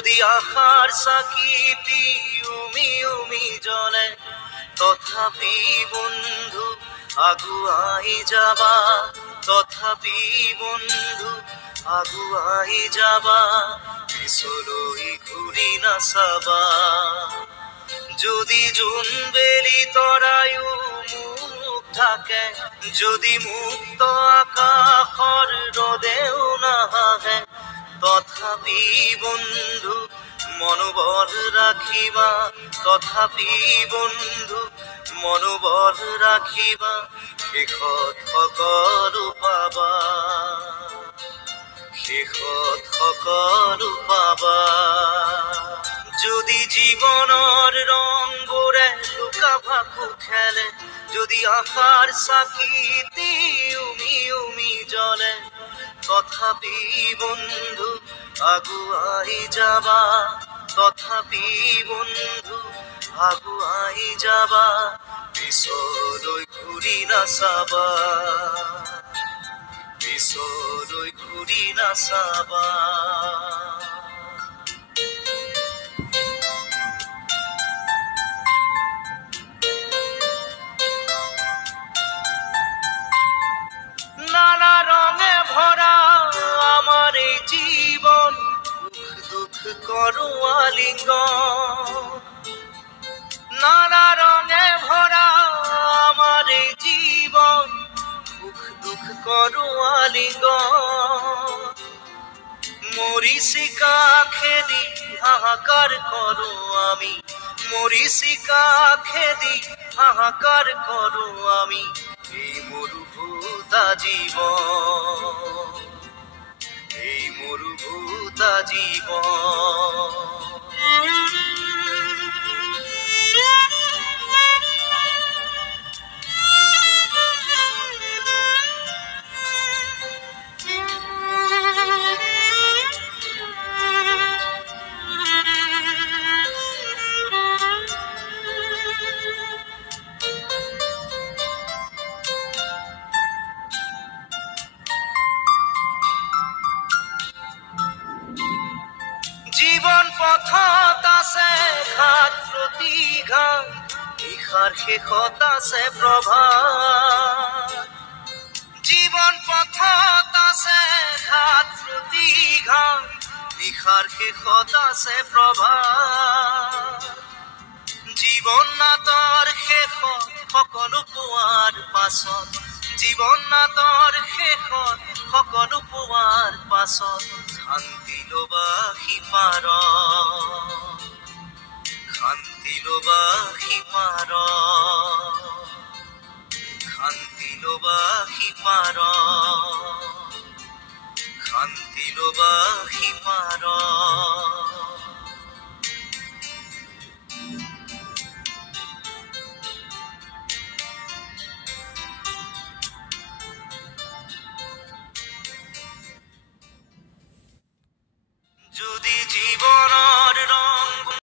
যদি আশাৰ চাকিটি উমি উমি জ্বলে, তথাপি বন্ধু আগুৱাই যাবা, তথাপি বন্ধু আগুৱাই যাবা, পিছলৈ ঘূৰি নাচাবা। যদি জোনবেলি তৰায়ো মুখ থাকে, যদি মুক্ত আকাশৰ ৰদেও নাহে, তথাপি বন্ধু মনোবল ৰাখিবা, তথাপি বন্ধু মনোবল ৰাখিবা, শেষত সকলো পাবা, শেষত সকলো পাবা। যদি জীৱনৰ ৰংবোৰে লুকা ভাকু খেলে, যদি আশাৰ চাকিটি উমি উমি জ্বলে, তথাপি বন্ধু আগুৱাই যাবা, তথাপি বন্ধু আগুৱাই যাবা, পিছলৈ ঘূৰি নাচাবা, পিছলৈ ঘূৰি নাচাবা। নানা রঙে ভরা আমার এই জীবন, সুখ দুঃখ করো আলিঙ্গন। নানা রঙে ভরা আমার এই জীবন, সুখ দুঃখ করো আলিঙ্গন। মরিচিকা খেদি হাহাকার করো আমি, মরিচিকা খেদি হাহাকার করো আমি, এই মরুভূতা জীবন, এই মরুভূতা জীবন। জীবন পথত আছে ঘাট প্ৰতিঘাত, নিশাৰ শেষত আছে প্ৰভাত। জীবন পথত আছে ঘাট প্ৰতিঘাত, নিশাৰ শেষত আছে প্ৰভাত। জীৱন নাটৰ শেষত সকলো পোৱাৰ পাছত, জীৱন নাটৰ শেষত সকলো পোৱাৰ পাছত, শান্তি লবা সিপাৰ, শান্তি লবা সিপাৰ, শান্তি লবা সিপাৰ, শান্তি লবা সিপাৰ। যদি